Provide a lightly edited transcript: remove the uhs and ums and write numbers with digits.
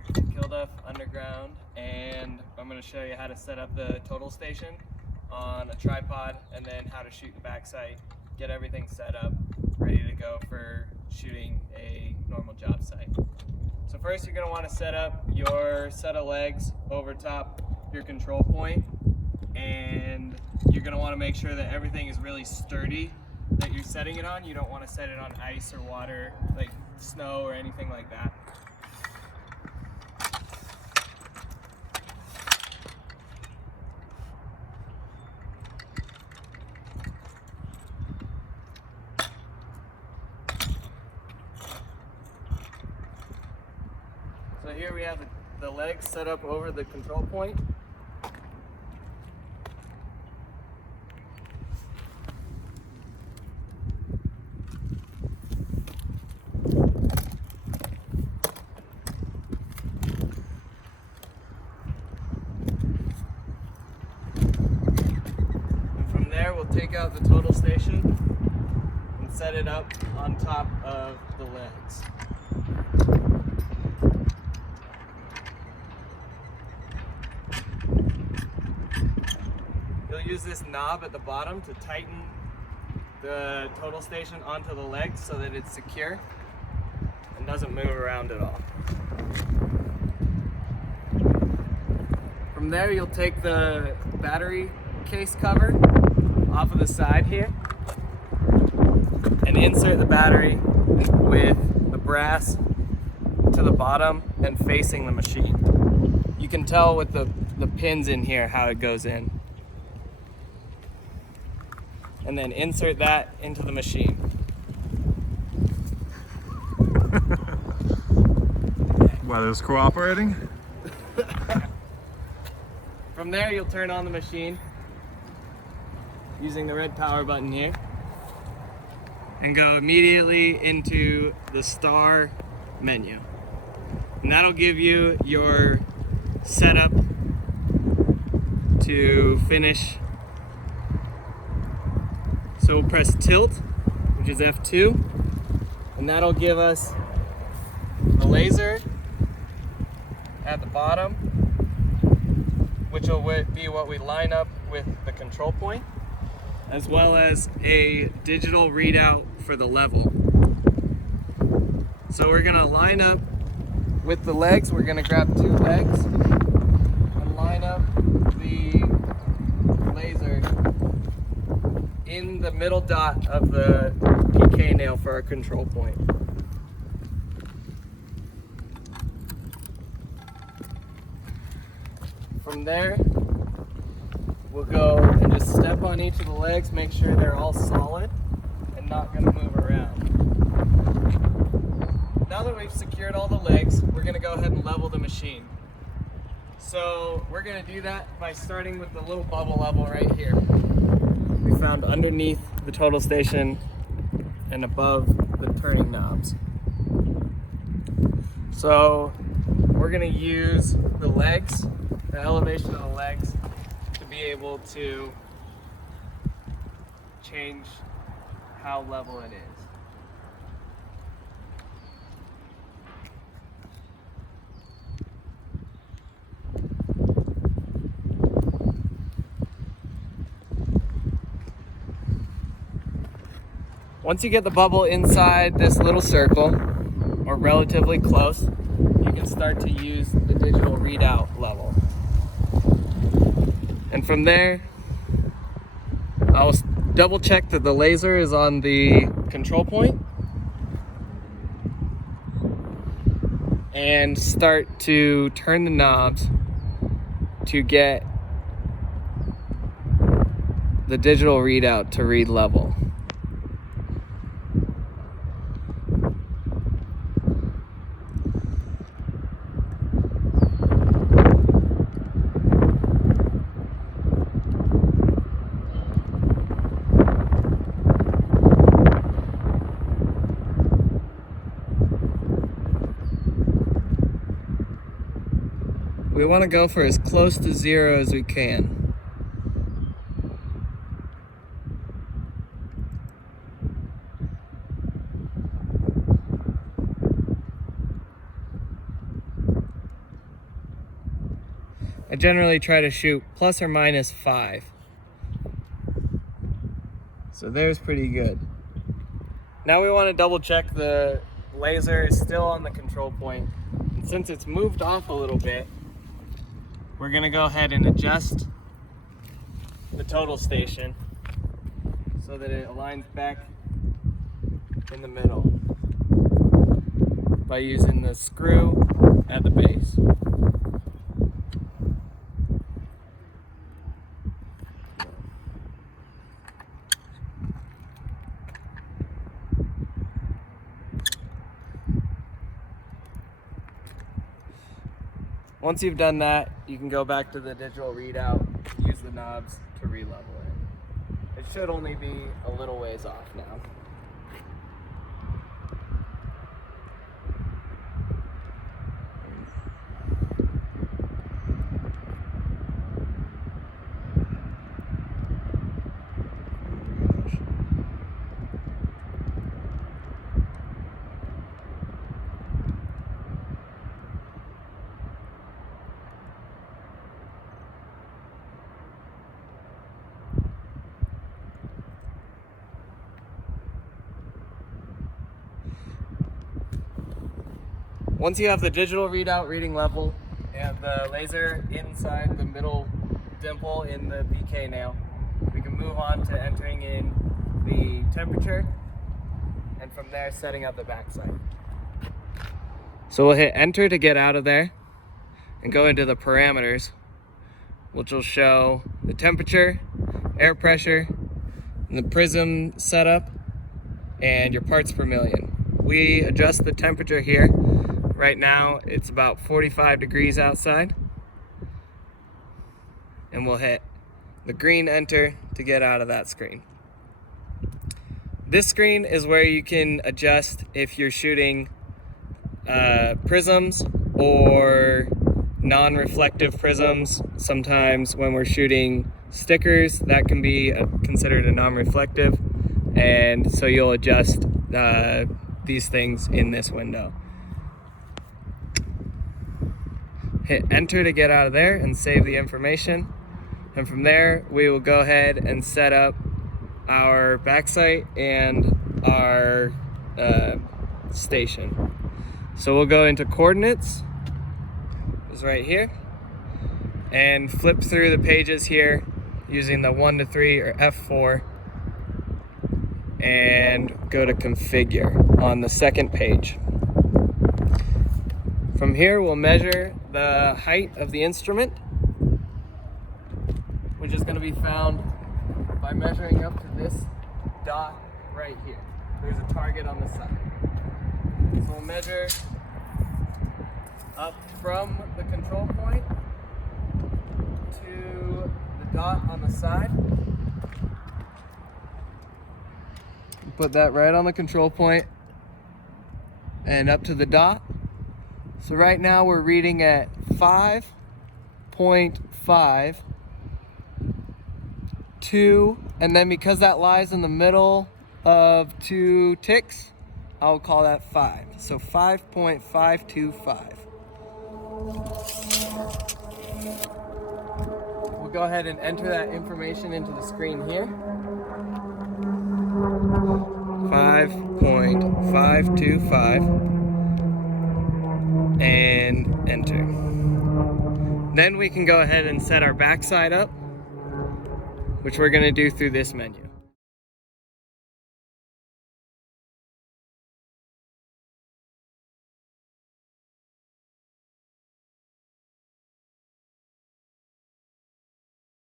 here, Kilduff Underground, and I'm going to show you how to set up the total station on a tripod and then how to shoot the back sight, get everything set up, ready to go for shooting a normal job site. So first you're going to want to set up your set of legs over top your control point, and you're going to want to make sure that everything is really sturdy that you're setting it on. You don't want to set it on ice or water, like snow or anything like that. So here we have the legs set up over the control point. We'll take out the total station and set it up on top of the legs. You'll use this knob at the bottom to tighten the total station onto the legs so that it's secure and doesn't move around at all. From there, you'll take the battery case cover off of the side here and insert the battery with the brass to the bottom and facing the machine. You can tell with the pins in here how it goes in. And then insert that into the machine. Well, it's cooperating. From there, you'll turn on the machine using the red power button here and go immediately into the star menu. And that'll give you your setup to finish. So we'll press tilt, which is F2, and that'll give us the laser at the bottom, which will be what we line up with the control point, as well as a digital readout for the level. So we're gonna line up with the legs. We're gonna grab 2 legs and line up the laser in the middle dot of the PK nail for our control point. From there, we'll go and just step on each of the legs, make sure they're all solid and not going to move around. Now that we've secured all the legs, we're going to go ahead and level the machine. So we're going to do that by starting with the little bubble level right here. We found underneath the total station and above the turning knobs. So we're going to use the legs, the elevation of the legs, to be able to change how level it is. Once you get the bubble inside this little circle, or relatively close, you can start to use the digital readout level. And from there, I'll double check that the laser is on the control point and start to turn the knobs to get the digital readout to read level. We want to go for as close to 0 as we can. I generally try to shoot plus or minus 5. So there's pretty good. Now we want to double check the laser is still on the control point. And since it's moved off a little bit, we're going to go ahead and adjust the total station so that it aligns back in the middle by using the screw at the base. Once you've done that, you can go back to the digital readout, use the knobs to re-level it. It should only be a little ways off now. Once you have the digital readout reading level and the laser inside the middle dimple in the BK nail, we can move on to entering in the temperature and from there setting up the backside. So we'll hit enter to get out of there and go into the parameters, which will show the temperature, air pressure, and the prism setup, and your parts per million. We adjust the temperature here. Right now, it's about 45 degrees outside. And we'll hit the green enter to get out of that screen. This screen is where you can adjust if you're shooting prisms or non-reflective prisms. Sometimes when we're shooting stickers, that can be considered a non-reflective. And so you'll adjust these things in this window. Hit enter to get out of there and save the information. And from there, we will go ahead and set up our backsite and our station. So we'll go into coordinates, is right here, and flip through the pages here using the 1 to 3 or F4, and go to configure on the second page. From here, we'll measure the height of the instrument, which is going to be found by measuring up to this dot right here. There's a target on the side. So we'll measure up from the control point to the dot on the side. Put that right on the control point and up to the dot. So right now we're reading at 5.5, 2, and then because that lies in the middle of 2 ticks, I'll call that 5. So 5.525. We'll go ahead and enter that information into the screen here. 5.525. And enter. Then we can go ahead and set our backside up, which we're going to do through this menu.